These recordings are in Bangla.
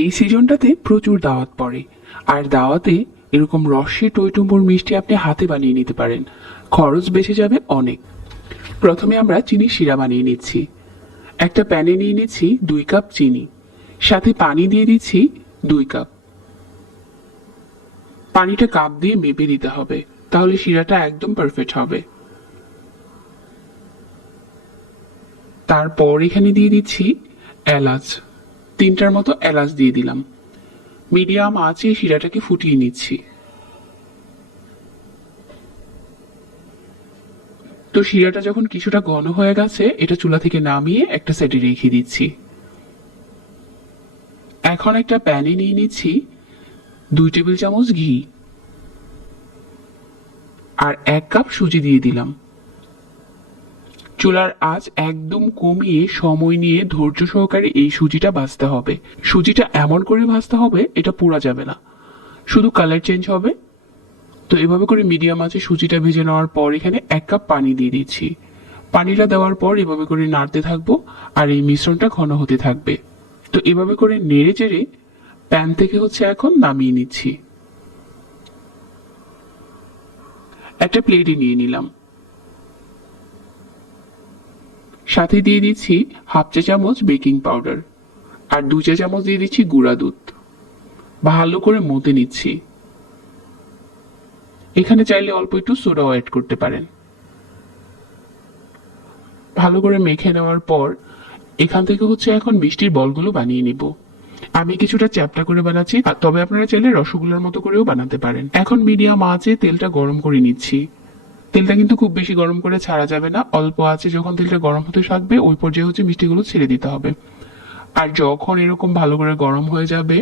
এই সিজনটাতে প্রচুর দাওয়াত পড়ে, আর দাওয়াতে এরকম রসে টইটুম্বুর মিষ্টি আপনি হাতে বানিয়ে নিতে পারেন। খরচ বেঁচে যাবে অনেক। প্রথমে আমরা চিনি শিরা বানিয়ে নিচ্ছি। একটা প্যানে নিয়ে নিচ্ছি 2 কাপ চিনি, সাথে পানি দিয়ে দিচ্ছি 2 কাপ। পানিটা কাপ দিয়ে মেপে দিতে হবে, তাহলে শিরাটা একদম পারফেক্ট হবে। তারপর এখানে দিয়ে দিচ্ছি এলাচ, 3টার মতো এলাচ দিয়ে দিলাম। মিডিয়াম আঁচে শিরাটাকে ফুটিয়ে নিচ্ছি। তো শিরাটা যখন কিছুটা ঘন হয়ে গেছে, এটা চুলা থেকে নামিয়ে একটা সাইডে রেখে দিচ্ছি। এখন একটা প্যানে নিয়ে নিচ্ছি 2 টেবিল চামচ ঘি আর 1 কাপ সুজি দিয়ে দিলাম। চুলার আঁচ একদম কমিয়ে সময় নিয়ে ধৈর্য সহকারে এই সুজিটা ভাজতে হবে। সুজিটা এমন করে ভাজতে হবে এটা পুড়া যাবে না, শুধু কালার চেঞ্জ হবে। তো এভাবে করে মিডিয়াম আঁচে সুজিটা ভেজে নেওয়ার পর এখানে 1 কাপ পানি দিয়ে দিচ্ছি। পানিটা দেওয়ার পর এভাবে করে নাড়তে থাকবো, আর এই মিশ্রণটা ঘন হতে থাকবে। তো এভাবে করে নেড়ে চেড়ে প্যান থেকে এখন নামিয়ে নিচ্ছি। একটা প্লেটে নিয়ে নিলাম। সাথে দিয়ে দিচ্ছি 1/2 চা চামচ বেকিং পাউডার আর 2 চা চামচ দিয়ে দিচ্ছি গুঁড়া দুধ। ভালো করে মতে নিচ্ছি। এখানে চাইলে অল্প একটু সোডাও অ্যাড করতে পারেন। ভালো করে মেখে নেওয়ার পর এখান থেকে এখন মিষ্টির বলগুলো বানিয়ে নিব। আমি কিছুটা চ্যাপ্টা করে বানাচ্ছি, তবে আপনারা চাইলে রসগোল্লার মতো করেও বানাতে পারেন। এখন মিডিয়াম আঁচে তেলটা গরম করে নিচ্ছি। তেলটা কিন্তু খুব বেশি গরম করে ছাড়া যাবে না, অল্প আছে যখন তেলটা গরম হতে থাকবে ওই পর্যায়ে মিষ্টিগুলো ছেড়ে দিতে হবে। আর যখন এরকম ভালো করে গরম হয়ে যাবে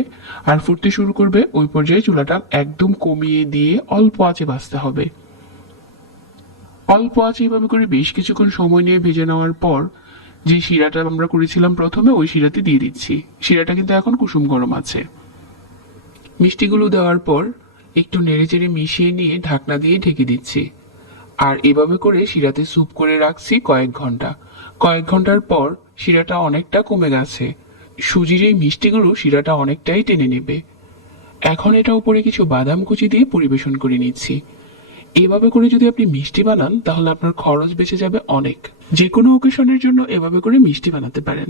আর ফুটতে শুরু করবে, ওই পর্যায়ে চুলাটা একদম কমিয়ে দিয়ে অল্প আঁচে ভাজতে হবে। অল্প আঁচে এভাবে করে বেশ কিছুক্ষণ সময় নিয়ে ভেজে নেওয়ার পর যে শিরাটা আমরা করেছিলাম প্রথমে, ওই শিরাতে দিয়ে দিচ্ছি। শিরাটা কিন্তু এখন কুসুম গরম আছে। মিষ্টিগুলো দেওয়ার পর একটু নেড়েচেড়ে মিশিয়ে নিয়ে ঢাকনা দিয়ে ঢেকে দিচ্ছি। আর এভাবে করে শিরাতে স্যুপ করে রাখছি কয়েক ঘন্টা। কয়েক ঘন্টার পর শিরাটা অনেকটা কমে গেছে। সুজির এই মিষ্টিগুলো শিরাটা অনেকটাই টেনে নেবে। এখন এটা উপরে কিছু বাদাম কুচি দিয়ে পরিবেশন করে নিচ্ছি। এভাবে করে যদি আপনি মিষ্টি বানান তাহলে আপনার খরচ বেঁচে যাবে অনেক। যে কোনো অকেশনের জন্য এভাবে করে মিষ্টি বানাতে পারেন।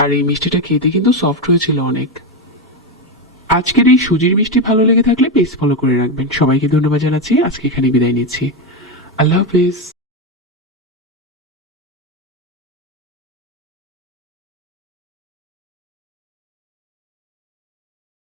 আর এই মিষ্টিটা খেতে কিন্তু সফট হয়েছিল অনেক। আজকের এই সুজির মিষ্টি ভালো লেগে থাকলে পেজ ফলো করে রাখবেন। সবাইকে ধন্যবাদ জানাচ্ছি। আজকে এখানে বিদায় নিচ্ছি। আল্লাহ হাফেজ।